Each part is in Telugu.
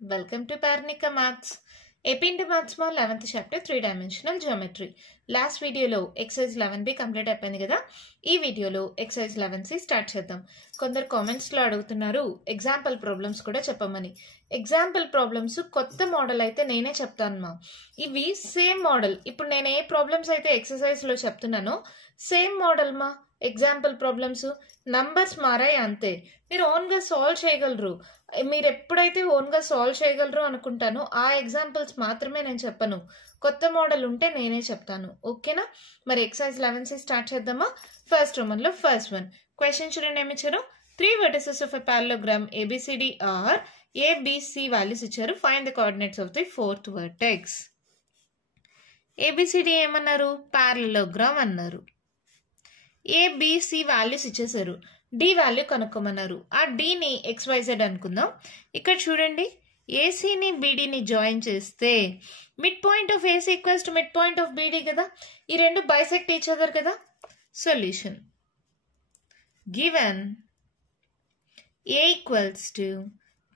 Welcome to Parnika Maths. AP into Maths మా 11th chapter 3-dimensional geometry. Last వీడియోలో exercise 11b కంప్లీట్ అయిపోయింది కదా. ఈ వీడియోలో exercise 11c స్టార్ట్ చేద్దాం. కొందరు కామెంట్స్లో అడుగుతున్నారు ఎగ్జాంపుల్ ప్రాబ్లమ్స్ కూడా చెప్పమని. ఎగ్జాంపుల్ ప్రాబ్లమ్స్ కొత్త మోడల్ అయితే నేనే చెప్తాను మా. ఇవి సేమ్ మోడల్. ఇప్పుడు నేను ఏ ప్రాబ్లమ్స్ అయితే ఎక్సర్సైజ్లో చెప్తున్నానో సేమ్ మోడల్ మా. ఎగ్జాంపుల్ ప్రాబ్లమ్స్ నంబర్స్ మారాయి అంతే. మీరు ఓన్గా సాల్వ్ చేయగలరు. మీరు ఎప్పుడైతే ఓన్గా సాల్వ్ చేయగలరు అనుకుంటానో ఆ ఎగ్జాంపుల్స్ మాత్రమే నేను చెప్పను. కొత్త మోడల్ ఉంటే నేనే చెప్తాను. ఓకేనా? మరి ఎక్సర్సైజ్ 11 స్టార్ట్ చేద్దామా? ఫస్ట్ రోమన్లో ఫస్ట్ వన్ క్వశ్చన్ చూడండి. ఏమి ఇచ్చారు? 3 vertices of a parallelogram ABCD are ABC values ఇచ్చారు. Find the coordinates of the fourth vertex. ABCD ఏమన్నారు? పారలెలోగ్రామ్ అన్నారు. ABC వాల్యూస్ ఇచ్చేసారు. D వాల్యూ కనుక్కోమన్నారు. ఆ Dని XYZ అనుకుందాం. ఇక్కడ చూడండి, ఏసీని బీడీని జాయిన్ చేస్తే mid point of AC equals to mid point of BD కదా. ఈ రెండు బైసెక్ట్ ఈచ్ అదర్ కదా. Solution given A equals to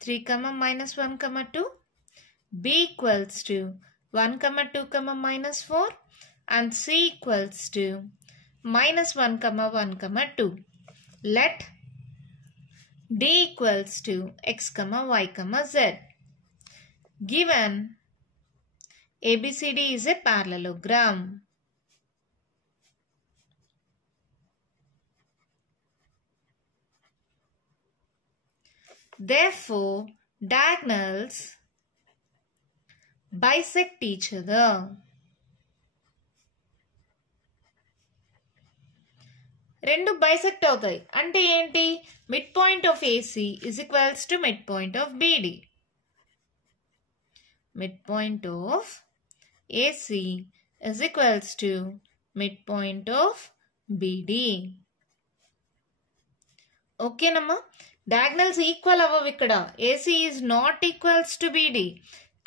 3, -1, 2, B equals to 1, 2, -4 and C equals to -1, 1, 2. Let D equals to x, y, z. Given ABCD is a parallelogram. Therefore, diagonals bisect each other. రెండు బైసెక్ట్ అవుతాయి అంటే ఏంటి? Mid point of AC is equals to mid point of beedi. Mid point of AC is equals to mid point of beedi. ఓకేనమ్మా? డయాగ్నల్స్ ఈక్వల్ అవ్వవు ఇక్కడ. AC is not equals to beedi.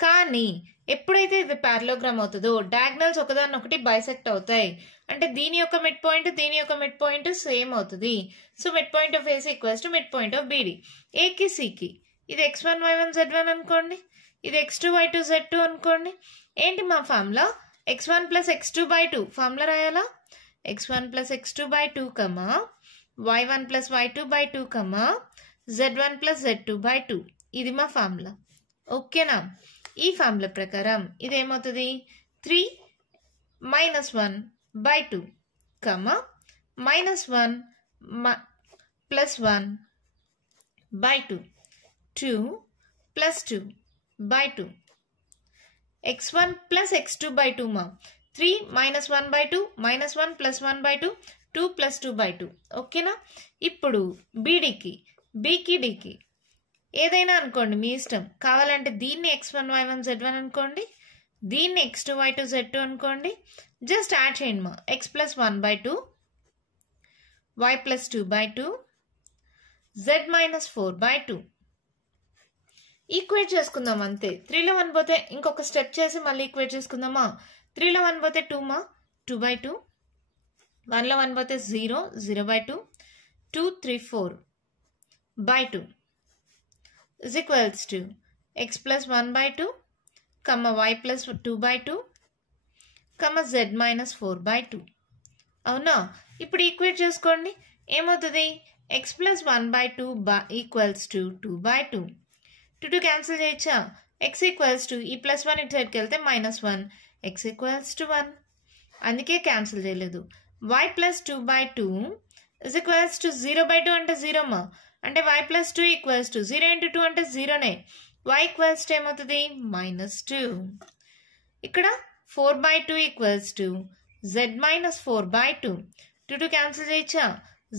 కానీ ఎప్పుడైతే ఇది పారలోగ్రామ్ అవుతుందో డయాగ్నల్స్ ఒకదాన్నొకటి బైసెక్ట్ అవుతాయి. అంటే దీని యొక్క మిడ్ పాయింట్ దీని యొక్క మిడ్ పాయింట్ సేమ్ అవుతుంది. So mid point of AC equals to mid point of beedi. ఏకి సికి ఇది x1 y1 z1 అనుకోండి, ఇది x2 y2 z2 అనుకోండి. ఏంటి మా formula? x1 + x2/2 formula రాయాలా? x1 + x2/2 y1 + y2/2 z1 + z2/2 ఇది మా ఫార్ములా. ఓకేనా? ఈ ఫార్ములా ప్రకారం ఇదేమవుతుంది? 3 - 1/2 -1 + 1/2 2 + 2/2 x1 + x2/2 మా. 3 - 1/2 -1 + 1/2 2 + 2/2. ఓకేనా? ఇప్పుడు బీడీకి బీకి డీకి ఏదైనా అనుకోండి, మీ ఇష్టం. కావాలంటే దీన్ని x1 y1 z1 అనుకోండి, దీన్ని x2 y2 z2 అనుకోండి. జస్ట్ యాడ్ చేయండి మా. x + 1/2 y + 2/2 z - 4/2 ఈక్వేట్ చేసుకుందాం అంతే. 3లో 1 పోతే ఇంకొక స్టెప్ చేసి మళ్ళీ ఈక్వేట్ చేసుకుందామా? 3లో 1 పోతే 2 మా, 2/2. 1లో 1 పోతే 0, 0/2 2 3 4/2 is equals to x + 1/2, y + 2/2, z - 4/2. అవునా? ఇప్పుడు ఈక్వేట్ చేసుకోండి. ఏమవుతుంది? x + 1/2 equals to 2/2. 2 క్యాన్సిల్ చేయొచ్చా? x ఈక్వల్స్ టు ఈ +1 ఇటు సైడ్కి వెళ్తే -1, x ఈక్వల్స్ టు 1. అందుకే క్యాన్సిల్ చేయలేదు. y + 2/2 is equals to 0/2 అంటే 0 మా. అంటే y + 2 ఈక్వల్స్ టు 0 × 2 అంటే 0నే. y ఈక్వల్స్ టు ఏమవుతుంది? -2. ఇక్కడ 4/2 ఈక్వల్స్ టు z - 4/2. 2 క్యాన్సిల్ చేయొచ్చా?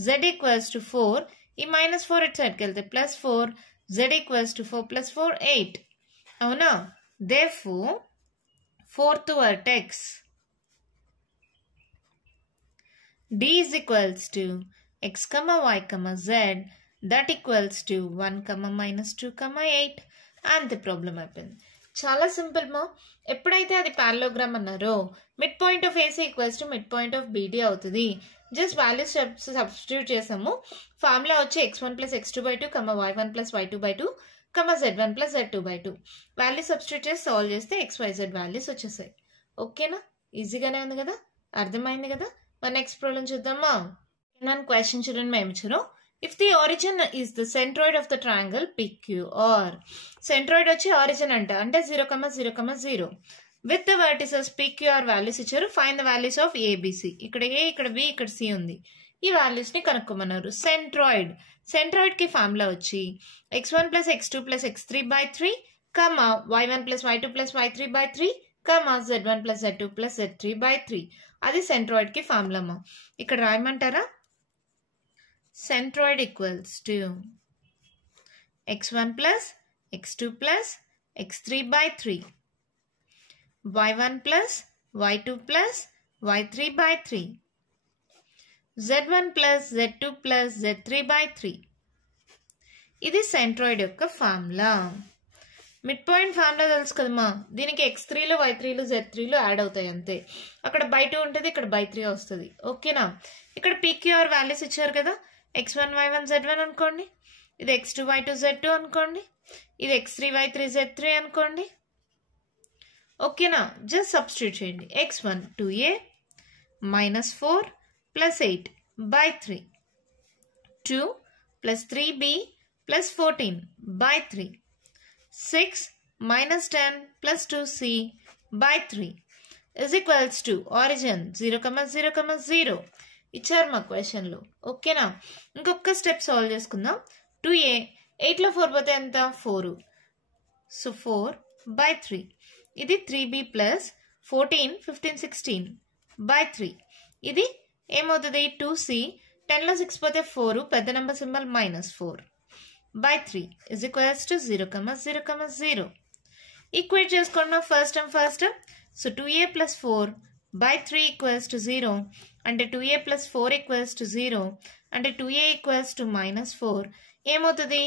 z equals to 4. ఈ -4 ఇటు సైడ్కి వెళ్తే +4, z ఈక్వల్స్ టు 4 + 4 8. అవునా? therefore fourth vertex D is equals to x, y, z that equals to 1, -2, 8 and the problem అయిపోయింది. చాలా సింపుల్ మా. ఎప్పుడైతే అది పారలోగ్రామ్ అన్నారో mid point of AC equals to mid point of beedi అవుతుంది. జస్ట్ వాల్యూస్ సబ్స్టిట్యూట్ చేసాము. ఫార్ములా వచ్చి x1 + x2/2 y1 + y2/2 z1 plus z2 by 2. Value substitute చేసి సాల్వ్ చేస్తే xyz వాల్యూస్ వచ్చేసాయి. ఓకేనా? ఈజీగానే ఉంది కదా, అర్థమైంది కదా. మరి నెక్స్ట్ ప్రాబ్లం చూద్దామా. క్వశ్చన్ చూడండి మేము ఇచ్చారు. If the origin is the centroid of the triangle PQR, centroid వచ్చి origin అంటే 0, 0, 0 with the vertices PQR values ఇచ్చారు. Find the values of ABC. ఇక్కడ A, ఇక్కడ B, ఇక్కడ C ఉంది. ఈ వాల్యూస్ ని కనుక్కోమన్నారు. సెంట్రాయిడ్ కి ఫార్ములా వచ్చి x1 plus x2 plus x3 by 3, y1 plus y2 plus y3 by 3, z1 plus z2 plus z3 by 3. అది సెంట్రాయిడ్ కి ఫార్ములా అమ్మా. ఇక్కడ రాయమంటారా? Centroid equals to x1 plus x2 plus x3 by 3, y1 plus y2 plus y3 by 3, z1 plus z2 plus z3 by 3. ఇది సెంట్రాయిడ్ యొక్క ఫార్ములా. మిడ్ పాయింట్ ఫార్ములా తెలుసు కదమ్మా. దీనికి x3లు y3లు z3లు యాడ్ అవుతాయి అంతే. అక్కడ బై 2 ఉంటుంది, ఇక్కడ బై 3 వస్తుంది. ఓకేనా? ఇక్కడ PQR వాల్యూస్ ఇచ్చారు కదా. x1 y1 z1 అనుకోండి, ఇది x2 y2 z2 అనుకోండి, ఇది x3 y3 z3 అనుకోండి. ఓకేనా? జస్ట్ సబ్స్టిట్యూట్ చేయండి. x1 2a minus 4 plus 8 by 3, 2 plus 3b plus 14 by 3, 6 minus 10 plus 2c by 3 is equals to origin 0, 0, 0 ఇచ్చారు మా క్వశ్చన్లో. ఓకేనా? ఇంకొక స్టెప్ సాల్వ్ చేసుకుందాం. 2a 8లో 4 పోతే ఎంత? 4. So 4 by 3. ఇది 3b ప్లస్ 14 15 16 by 3. ఇది ఏమవుతుంది? 2c 10లో 6 పోతే 4, పెద్ద number symbol -4 by 3 is equals to 0, 0, 0. Equate చేసుకున్నాం first term. So 2a plus 4 by 3 equals to 0. అంటే 2a plus 4 equals to 0. అంటే 2a equals to -4. ఏమవుతుంది?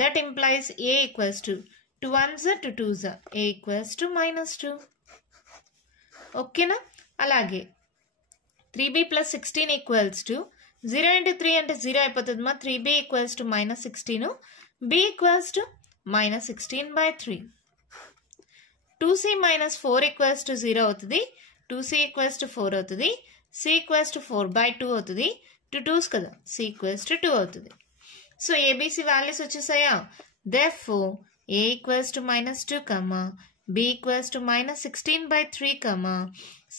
That implies a equals to 2 1s 2 2s, a equals to -2. ఓకేనా? అలాగే 3b plus 16 equals to 0 into 3 అంటే 0 అయిపోతుంది మా. 3b equals to -16, b equals to -16 by 3. 2c minus 4 equals to 0 అవుతుంది. 2c equals to 4 అవుతుంది. c equals to 4 by 2 అవుతుంది. 2 2s కదా, c equals to 2 అవుతుంది. సో ABC వాల్యూస్ వచ్చేసాయా? Therefore a equals to -2, b equals to -16 by 3,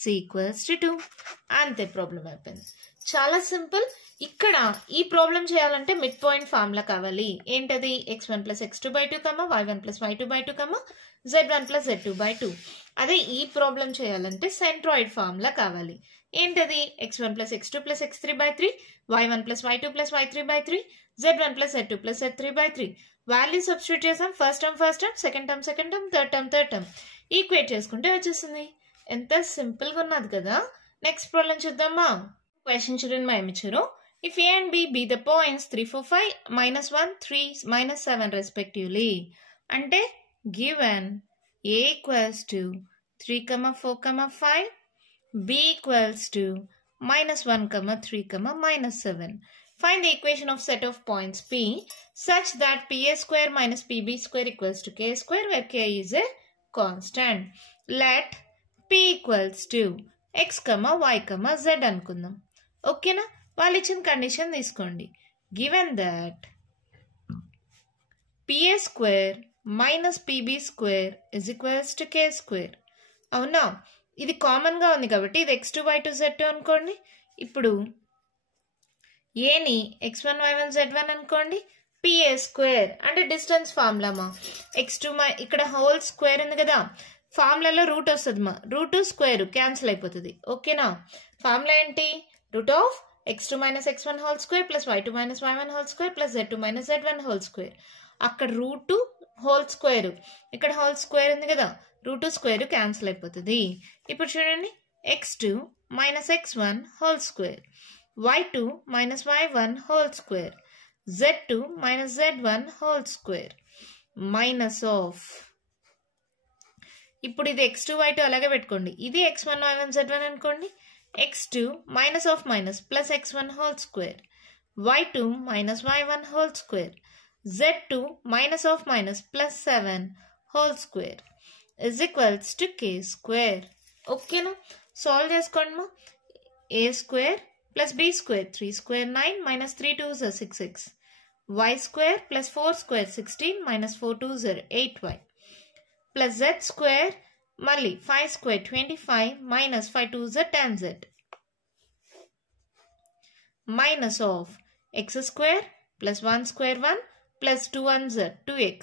c equals to 2. అంతే, ప్రాబ్లం అయిపోయింది. చాలా సింపుల్. ఇక్కడ ఈ ప్రాబ్లం చేయాలంటే మిడ్ పాయింట్ ఫార్ములా కావాలి. ఏంటది? x1 plus x2 by 2, y1 plus y2 by 2, z1 plus z2 by 2. అదే ఈ ప్రాబ్లం చేయాలంటే సెంట్రాయిడ్ ఫార్ములా కావాలి. ఏంటది? x1 plus x2 plus x3 by 3, y1 plus y2 plus y3 by 3, z1 plus z2 plus z3 by 3. Value substitute చేసాం. First term, second term, third term equate చేసుకుంటే వచ్చేసింది. ఎంత సింపుల్గా ఉన్నది కదా. నెక్స్ట్ ప్రాబ్లం చూద్దామా. క్వశ్చన్ చూడండి మా ఏమిచ్చారు. If a and b be the points 3, 4, 5, -1, 3, -7 respectively. అంటే given a equals to 3, 4, 5, b equals to -1, 3, -7. Find the equation of set of points P such that PA square minus PB square equals to K square, where K is a constant. Let P equals to x, y, z అనుకుందాం. ఓకేనా? వాళ్ళు ఇచ్చిన కండిషన్ తీసుకోండి. Given that PA square minus PB square is equals to K square. అవునా? ఇది కామన్ గా ఉంది కాబట్టి ఇది x2 y2 z2 అనుకోండి. ఇప్పుడు ఏని x1 y1 z1 అనుకోండి. PA స్క్వేర్ అంటే డిస్టెన్స్ ఫార్ములామా. x2 ఇక్కడ హోల్ స్క్వేర్ ఉంది కదా, ఫార్ములాలో రూట్ వస్తుంది మా. రూట్ స్క్వేర్ క్యాన్సిల్ అయిపోతుంది. ఓకేనా? ఫార్ములా ఏంటి? Root of x2 minus x1 whole square plus y2 minus y1 whole square plus z2 minus z1 whole square. అక్కడ రూట్ హోల్ స్క్వేర్, ఇక్కడ హోల్ స్క్వేర్ ఉంది కదా, రూట్ స్క్వేర్ క్యాన్సిల్ అయిపోతుంది. ఇప్పుడు చూడండి, x2 minus x1 whole square, y2 minus y1 whole square, z2 minus z1 whole square, minus of. ఇప్పుడు ఇది x2 y2 అలాగే పెట్టుకోండి. ఇది x1 y1 z1 అనుకోండి. x2 minus of minus plus x1 whole square, y2 minus y1 whole square, z2 minus of minus plus 7 whole square is equals to k square. ఓకేనా? సాల్వ్ చేసుకోండి మా. a square plus b square 3 square 9 minus 3 2s are 6x. y square plus 4 square 16 minus 4 2s are 8y. Plus z square మళ్ళీ 5 square 25 minus 5 2s are 10z. Minus of x square plus 1 square 1 plus 2 1s are 2x.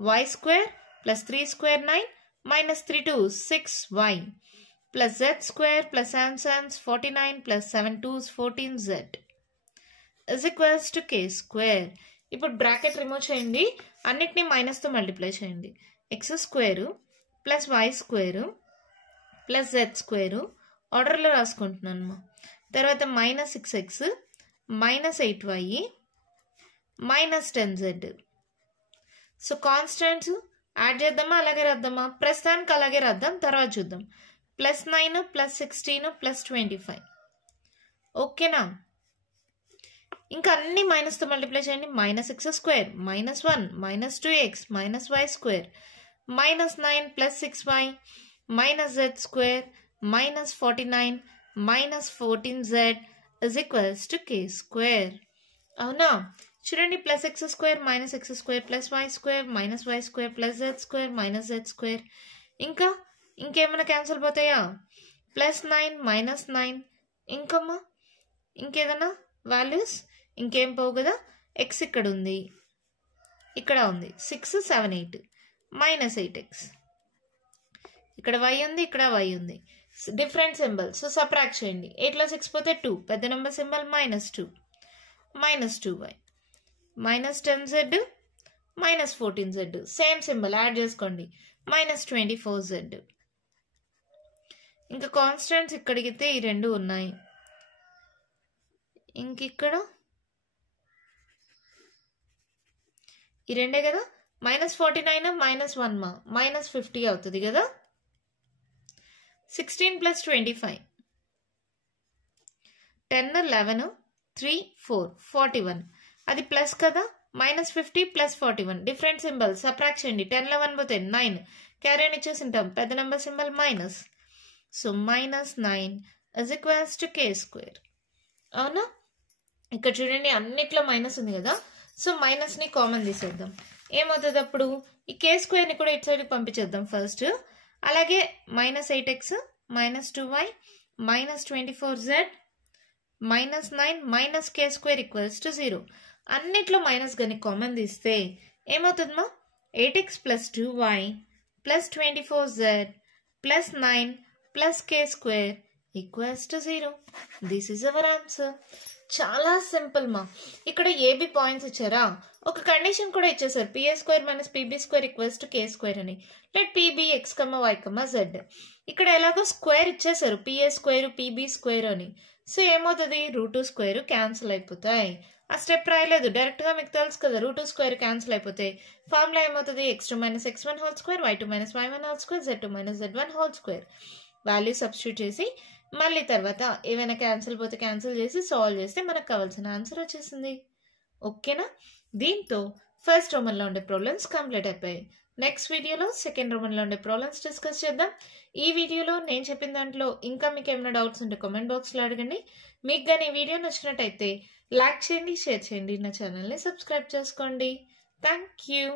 y square plus 3 square 9 minus 3 2s 6y. Plus z square plus 7 7s 49 plus 7 2s 14z is equals to k square. ఇప్పుడు బ్రాకెట్ రిమూవ్ చేయండి, అన్నిటినీ మైనస్తో మల్టిప్లై చేయండి. X square plus y square plus z square ఆర్డర్లో రాసుకుంటున్నాను మా. తర్వాత minus 6x minus 8y minus 10z. So constants add చేద్దామా అలాగే రాద్దామా? ప్రస్తుతానికి అలాగే రాద్దాం, తర్వాత చూద్దాం. Plus 9 plus 16 plus 25. ఓకేనా? ఇంకా అన్ని మైనస్తో మల్టిప్లై చేయండి. Minus x square minus 1 minus 2x minus y square minus 9 plus 6y minus z square minus 49 minus 14z is equals to K square. అవునా? చూడండి, plus x square minus x square plus y square minus y square plus z square minus z square. ఇంకేమైనా క్యాన్సిల్ పోతాయా? Plus 9 minus 9. ఇంకమ్మా ఇంకేదన్నా వాల్యూస్ ఇంకేం పోవు కదా. ఎక్స్ ఇక్కడ ఉంది, ఇక్కడ ఉంది 6 7 8 మైనస్ 8x. ఇక్కడ y ఉంది, ఇక్కడ y ఉంది. డిఫరెంట్ సింబల్, సో సబ్ట్రాక్ట్ చేయండి. 8లో 6 పోతే 2, పెద్ద number symbol minus 2 minus 2y minus 10z minus 14z. Same symbol add చేసుకోండి, మైనస్ 24z. ఇంకా కాన్స్టెంట్స్ ఇక్కడికితే ఈ రెండు ఉన్నాయి. ఇంకిక్కడ ఈ రెండే కదా. మైనస్ 49 మైనస్ 1 మా మైనస్ 50 అవుతుంది కదా. 16 ప్లస్ 25 10 11 3 4 41. అది ప్లస్ కదా. Minus 50 plus 41 different symbol, subtract చేయండి. 10లో 1 పోతే 9, క్యారీ అని ఇచ్చేసి ఉంటాం, పెద్ద number symbol minus. So minus 9 is equals to K square. అవునా? ఇక్కడ చూడండి, అన్నిట్లో మైనస్ ఉంది కదా. సో మైనస్ని కామన్ తీసేద్దాం. ఏమవుతుంది అప్పుడు? ఈ కే స్క్వేర్ని కూడా ఇటు సైడ్కి పంపించేద్దాం ఫస్ట్. అలాగే minus 8x minus 2y minus 24z minus 9 minus K square equals to 0. అన్నిట్లో మైనస్ కానీ కామన్ తీస్తే ఏమవుతుందమ్మా? 8x plus 2y plus 24z plus 9 plus K square equals to 0. This is our answer. చాలా సింపుల్ మా. ఇక్కడ ఏబి పాయింట్స్ ఇచ్చారా, ఒక కండిషన్ కూడా ఇచ్చేసారు. PA square minus PB square equals to K square అని. Let PB x comma why Kamma Z. ఇక్కడ ఎలాగో స్క్వేర్ ఇచ్చేసారు, పిఏ స్క్వేర్ పీబీ స్క్వేర్ అని. సో ఏమవుతుంది? రూట్ స్క్వేర్ క్యాన్సిల్ అయిపోతాయి. ఆ స్టెప్ రాయలేదు, డైరెక్ట్గా మీకు తెలుసు కదా, రూట్ స్క్వేర్ క్యాన్సిల్ అయిపోతాయి. ఫార్ములా ఏమవుతుంది? x2 minus x1 whole square y2 minus y1 whole square z2 minus z1 whole square. Value substitute చేసి మళ్ళీ తర్వాత ఏమైనా క్యాన్సిల్ పోతే క్యాన్సిల్ చేసి సాల్వ్ చేస్తే మనకు కావాల్సిన ఆన్సర్ వచ్చేసింది. ఓకేనా? దీంతో ఫస్ట్ రోమన్లో ఉండే ప్రాబ్లమ్స్ కంప్లీట్ అయిపోయాయి. నెక్స్ట్ వీడియోలో సెకండ్ రోమన్లో ఉండే ప్రాబ్లమ్స్ డిస్కస్ చేద్దాం. ఈ వీడియోలో నేను చెప్పిన దాంట్లో ఇంకా మీకు ఏమైనా డౌట్స్ ఉంటే కామెంట్ బాక్స్లో అడగండి. మీకు కానీ ఈ వీడియో నచ్చినట్టయితే లైక్ చేయండి, షేర్ చేయండి, నా ఛానల్ని సబ్స్క్రైబ్ చేసుకోండి. Thank you.